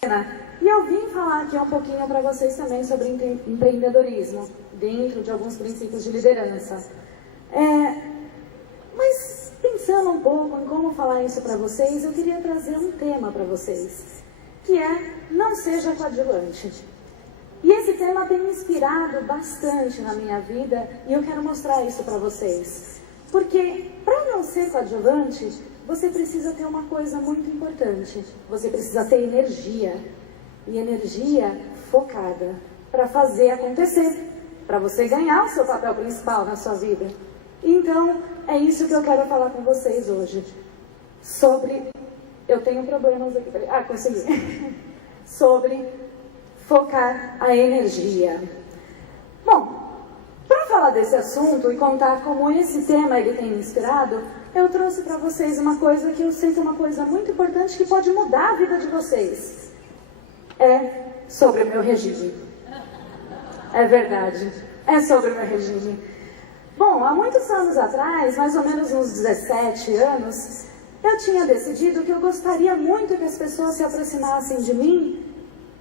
E eu vim falar aqui um pouquinho para vocês também sobre empreendedorismo, dentro de alguns princípios de liderança. Mas pensando um pouco em como falar isso para vocês, eu queria trazer um tema para vocês, que é não seja coadjuvante. E esse tema tem me inspirado bastante na minha vida e eu quero mostrar isso para vocês. Porque para não ser coadjuvante, você precisa ter uma coisa muito importante. Você precisa ter energia. E energia focada para fazer acontecer. Para você ganhar o seu papel principal na sua vida. Então, é isso que eu quero falar com vocês hoje. Sobre... Eu tenho problemas aqui. Consegui. Sobre focar a energia. Bom, para falar desse assunto e contar como esse tema ele tem me inspirado, eu trouxe para vocês uma coisa que eu sinto uma coisa muito importante que pode mudar a vida de vocês. É sobre o meu regime. É verdade, é sobre o meu regime. Bom, há muitos anos atrás, mais ou menos uns 17 anos, eu tinha decidido que eu gostaria muito que as pessoas se aproximassem de mim,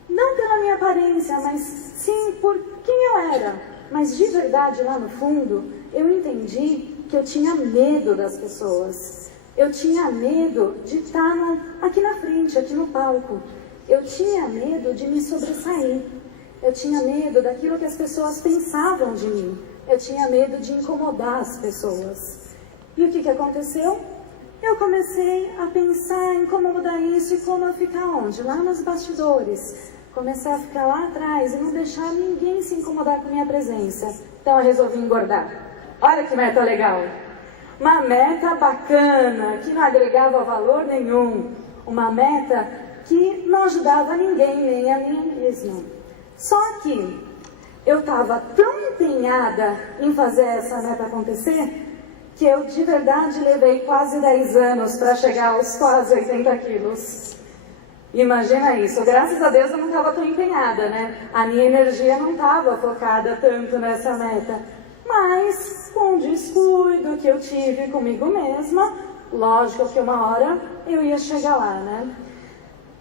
não pela minha aparência, mas sim por quem eu era. Mas de verdade, lá no fundo, eu entendi que eu tinha medo das pessoas. Eu tinha medo de estar aqui na frente, aqui no palco. Eu tinha medo de me sobressair. Eu tinha medo daquilo que as pessoas pensavam de mim. Eu tinha medo de incomodar as pessoas. E o que aconteceu? Eu comecei a pensar em como mudar isso e como eu ficar onde? Lá nos bastidores. Comecei a ficar lá atrás e não deixar ninguém se incomodar com a minha presença. Então eu resolvi engordar. Olha que meta legal! Uma meta bacana, que não agregava valor nenhum. Uma meta que não ajudava ninguém, nem a mim mesma. Só que eu estava tão empenhada em fazer essa meta acontecer, que eu de verdade levei quase 10 anos para chegar aos quase 80 quilos. Imagina isso, graças a Deus eu não estava tão empenhada, né? A minha energia não estava focada tanto nessa meta. Mas, com o descuido que eu tive comigo mesma, lógico que uma hora eu ia chegar lá, né?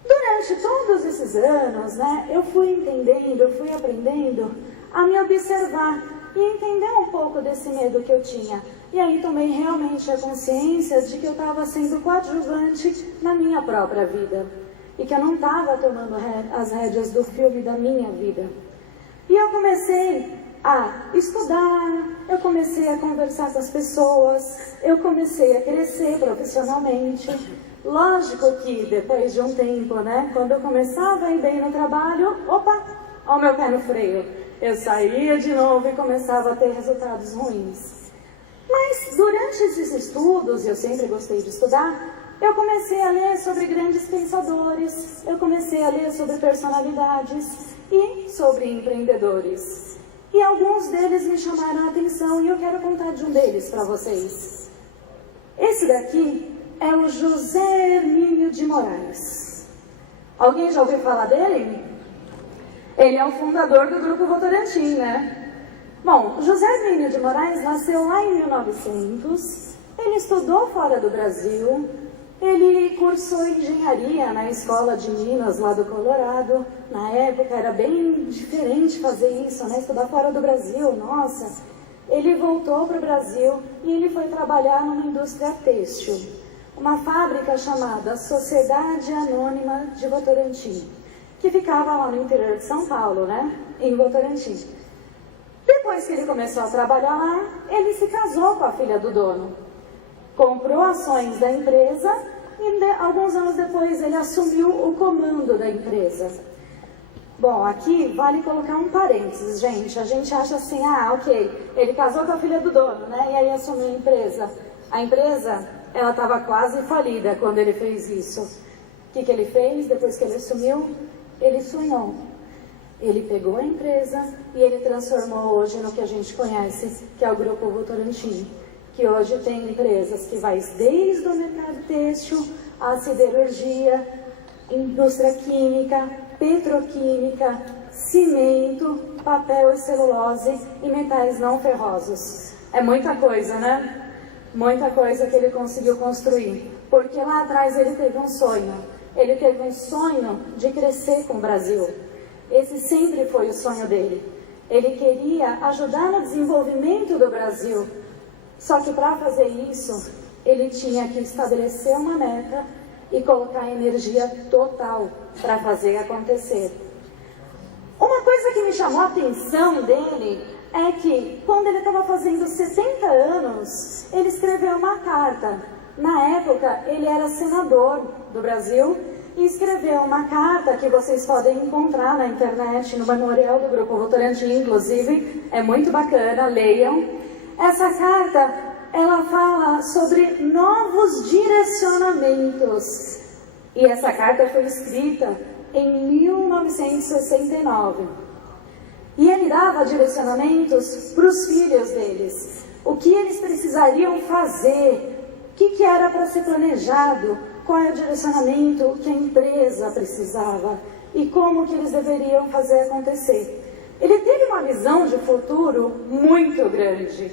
Durante todos esses anos, né, eu fui entendendo, eu fui aprendendo a me observar e entender um pouco desse medo que eu tinha. E aí tomei realmente a consciência de que eu estava sendo coadjuvante na minha própria vida. E que eu não estava tomando as rédeas do filme da minha vida. E eu comecei a estudar, eu comecei a conversar com as pessoas, eu comecei a crescer profissionalmente. Lógico que depois de um tempo, né, quando eu começava a ir bem no trabalho, opa, ó o meu pé no freio. Eu saía de novo e começava a ter resultados ruins. Mas durante esses estudos, e eu sempre gostei de estudar, eu comecei a ler sobre grandes pensadores, eu comecei a ler sobre personalidades e sobre empreendedores. E alguns deles me chamaram a atenção e eu quero contar de um deles para vocês. Esse daqui é o José Hermínio de Moraes. Alguém já ouviu falar dele? Ele é o fundador do Grupo Votorantim, né? Bom, José Hermínio de Moraes nasceu lá em 1900, ele estudou fora do Brasil, ele cursou engenharia na escola de Minas, lá do Colorado. Na época era bem diferente fazer isso, né? Estudar fora do Brasil, nossa. Ele voltou para o Brasil e ele foi trabalhar numa indústria têxtil. Uma fábrica chamada Sociedade Anônima de Votorantim, que ficava lá no interior de São Paulo, né? Em Votorantim. Depois que ele começou a trabalhar lá, ele se casou com a filha do dono. Comprou ações da empresa e alguns anos depois ele assumiu o comando da empresa. Bom, aqui vale colocar um parênteses, gente. A gente acha assim, ok, ele casou com a filha do dono, né? E aí assumiu a empresa. A empresa, ela estava quase falida quando ele fez isso. O que ele fez depois que ele assumiu? Ele sonhou. Ele pegou a empresa e ele transformou hoje no que a gente conhece, que é o Grupo Votorantim. Que hoje tem empresas que vai desde o mercado têxtil, a siderurgia, indústria química, petroquímica, cimento, papel e celulose e metais não ferrosos. É muita coisa, né? Muita coisa que ele conseguiu construir. Porque lá atrás ele teve um sonho. ele teve um sonho de crescer com o Brasil. Esse sempre foi o sonho dele. Ele queria ajudar no desenvolvimento do Brasil. Só que para fazer isso, ele tinha que estabelecer uma meta e colocar energia total para fazer acontecer. Uma coisa que me chamou a atenção dele é que, quando ele estava fazendo 70 anos, ele escreveu uma carta. Na época, ele era senador do Brasil e escreveu uma carta que vocês podem encontrar na internet, no memorial do Grupo Votorantim, inclusive, é muito bacana, leiam. Essa carta, ela fala sobre novos direcionamentos. E essa carta foi escrita em 1969. E ele dava direcionamentos para os filhos deles. O que eles precisariam fazer, o que era para ser planejado, qual é o direcionamento que a empresa precisava e como que eles deveriam fazer acontecer. Ele teve uma visão de futuro muito grande.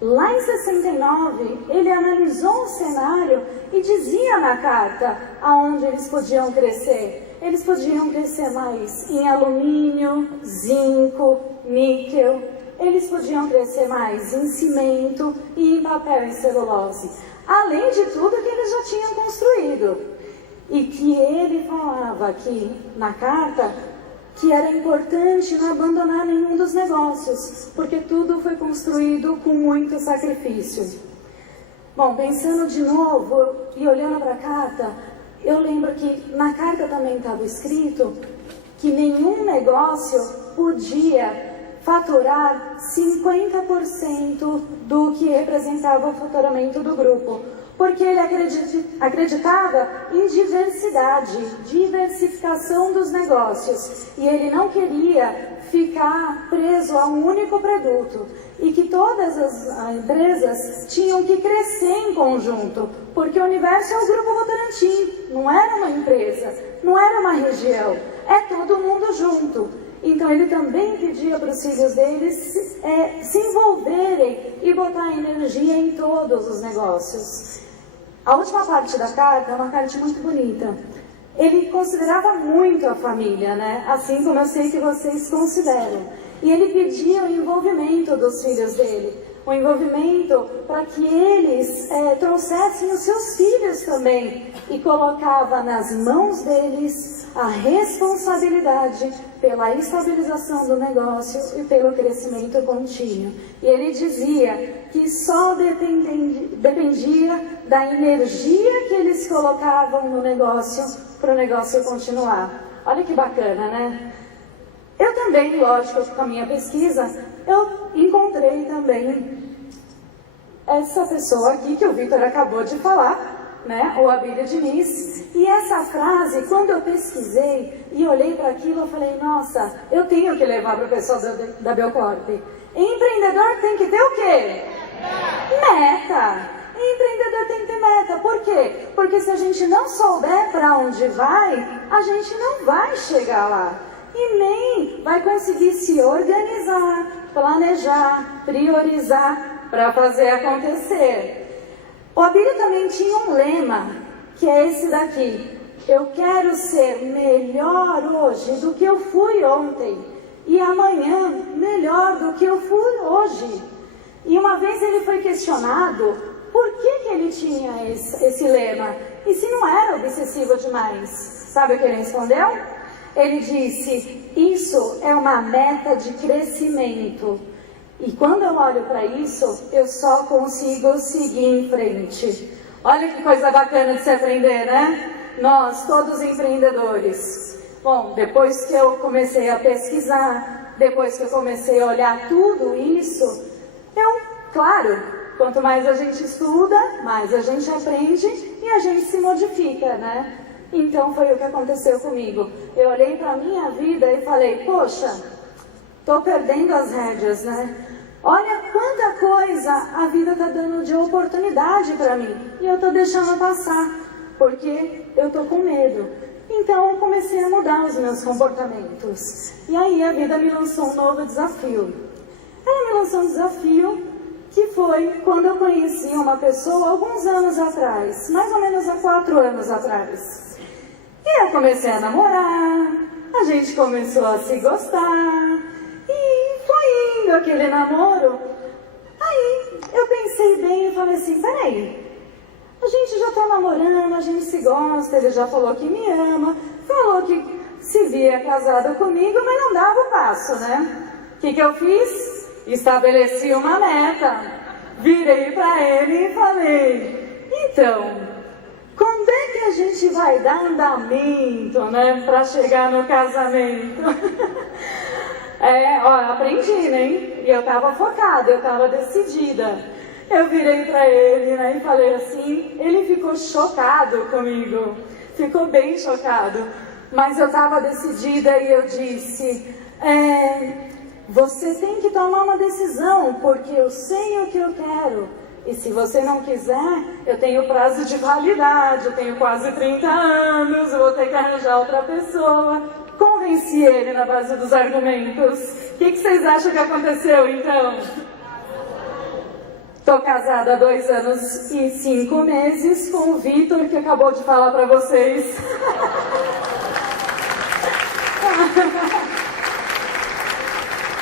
Lá em 69, ele analisou o cenário e dizia na carta aonde eles podiam crescer. Eles podiam crescer mais em alumínio, zinco, níquel. Eles podiam crescer mais em cimento e em papel e celulose. Além de tudo que eles já tinham construído. E que ele falava aqui na carta que era importante não abandonar nenhum dos negócios, porque tudo foi construído com muito sacrifício. Bom, pensando de novo e olhando para a carta, eu lembro que na carta também estava escrito que nenhum negócio podia faturar 50% do que representava o faturamento do grupo, porque ele acreditava em diversificação dos negócios, e ele não queria ficar preso a um único produto, e que todas as empresas tinham que crescer em conjunto, porque o universo é o Grupo Votorantim, não era uma empresa, não era uma região, é todo mundo junto. Então ele também pedia para os filhos deles se envolverem e botar energia em todos os negócios. A última parte da carta é uma parte muito bonita. Ele considerava muito a família, né? Assim como eu sei que vocês consideram. E ele pedia o envolvimento dos filhos dele, o envolvimento para que eles trouxessem os seus filhos também, e colocava nas mãos deles a responsabilidade pela estabilização do negócio e pelo crescimento contínuo. E ele dizia que só dependia da energia que eles colocavam no negócio para o negócio continuar. Olha que bacana, né? Eu também, lógico, com a minha pesquisa, eu encontrei também essa pessoa aqui que o Vitor acabou de falar, né? O Abílio Diniz. E essa frase, quando eu pesquisei e olhei para aquilo, eu falei, nossa, eu tenho que levar para o pessoal da Belcorp. Empreendedor tem que ter o quê? Meta! Empreendedor tem que ter meta. Por quê? Porque se a gente não souber para onde vai, a gente não vai chegar lá. E nem vai conseguir se organizar, planejar, priorizar para fazer acontecer. O Abílio também tinha um lema, que é esse daqui: eu quero ser melhor hoje do que eu fui ontem, e amanhã melhor do que eu fui hoje. E uma vez ele foi questionado por que ele tinha esse lema, e se não era obsessivo demais. Sabe o que ele respondeu? Ele disse, isso é uma meta de crescimento. E quando eu olho para isso, eu só consigo seguir em frente. Olha que coisa bacana de se aprender, né? Nós, todos empreendedores. Bom, depois que eu comecei a pesquisar, depois que eu comecei a olhar tudo isso, claro, quanto mais a gente estuda, mais a gente aprende e a gente se modifica, né? Então foi o que aconteceu comigo. Eu olhei para a minha vida e falei, poxa, estou perdendo as rédeas, né? Olha quanta coisa a vida está dando de oportunidade para mim. E eu estou deixando passar, porque eu estou com medo. Então eu comecei a mudar os meus comportamentos. E aí a vida me lançou um novo desafio. Ela me lançou um desafio que foi quando eu conheci uma pessoa alguns anos atrás, mais ou menos há 4 anos atrás. E eu comecei a namorar, a gente começou a se gostar, e foi indo aquele namoro. Aí eu pensei bem e falei assim, peraí, a gente já tá namorando, a gente se gosta, ele já falou que me ama, falou que se via casado comigo, mas não dava o passo, né? O que eu fiz? Estabeleci uma meta, virei pra ele e falei, então, quando é que a gente vai dar andamento, né, pra chegar no casamento? Aprendi, né? E eu tava focada, eu tava decidida. Eu virei pra ele, né, e falei assim, ele ficou chocado comigo, ficou bem chocado, mas eu tava decidida e eu disse, você tem que tomar uma decisão, porque eu sei o que eu quero. E se você não quiser, eu tenho prazo de validade, eu tenho quase 30 anos, eu vou ter que arranjar outra pessoa. Convenci ele na base dos argumentos. O que vocês acham que aconteceu, então? Estou casada há 2 anos e 5 meses com o Vitor, que acabou de falar para vocês.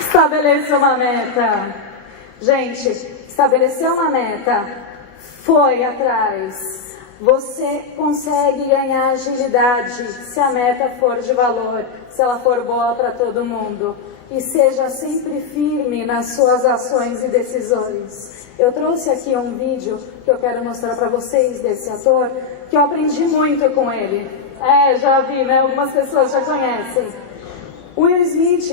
Estabeleça uma meta. Gente, estabeleceu uma meta, foi atrás. Você consegue ganhar agilidade se a meta for de valor, se ela for boa para todo mundo. E seja sempre firme nas suas ações e decisões. Eu trouxe aqui um vídeo que eu quero mostrar para vocês desse ator, que eu aprendi muito com ele. Já vi, né? Algumas pessoas já conhecem. Will Smith,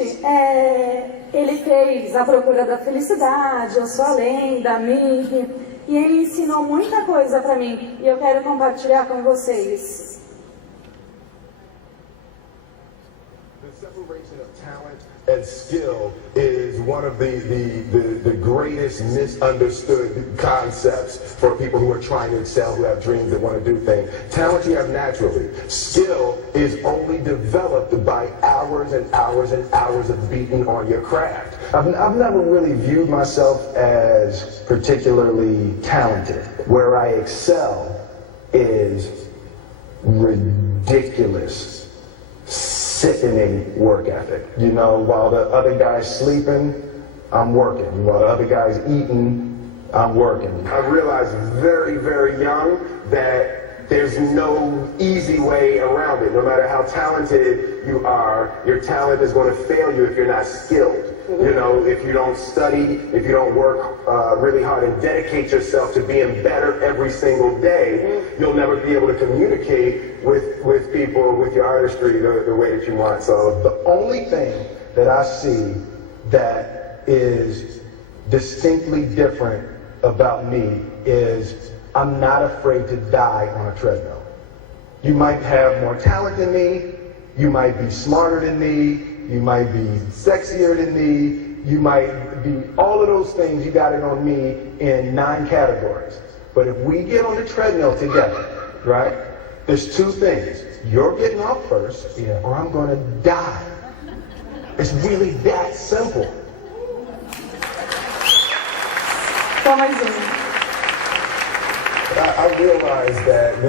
ele fez A Procura da Felicidade, Eu Sou a Lenda, Mig, e ele ensinou muita coisa para mim, e eu quero compartilhar com vocês. The separation of talent and skill is one of the greatest misunderstood concepts for people who are trying to excel, who have dreams, that want to do things. Talent you have naturally. Skill is only developed by hours and hours and hours of beating on your craft. I've never really viewed myself as particularly talented. Where I excel is ridiculous, sickening work ethic. You know, while the other guy's sleeping, I'm working. While the other guy's eating, I'm working. I realized very, very young that there's no easy way around it. No matter how talented you are, your talent is going to fail you if you're not skilled. You know, if you don't study, if you don't work really hard and dedicate yourself to being better every single day, you'll never be able to communicate with people, with your artistry, the way that you want. So the only thing that I see that is distinctly different about me is I'm not afraid to die on a treadmill. You might have more talent than me, you might be smarter than me, you might be sexier than me, you might be all of those things. You got it on me in 9 categories. But if we get on the treadmill together, right, there's 2 things. You're getting off first, or I'm going to die. It's really that simple. I realize that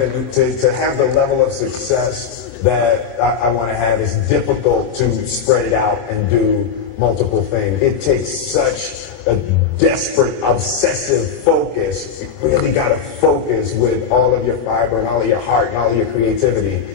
to have the level of success that I want to have, it's difficult to spread it out and do multiple things. It takes such a desperate, obsessive focus. You really got to focus with all of your fiber and all of your heart and all of your creativity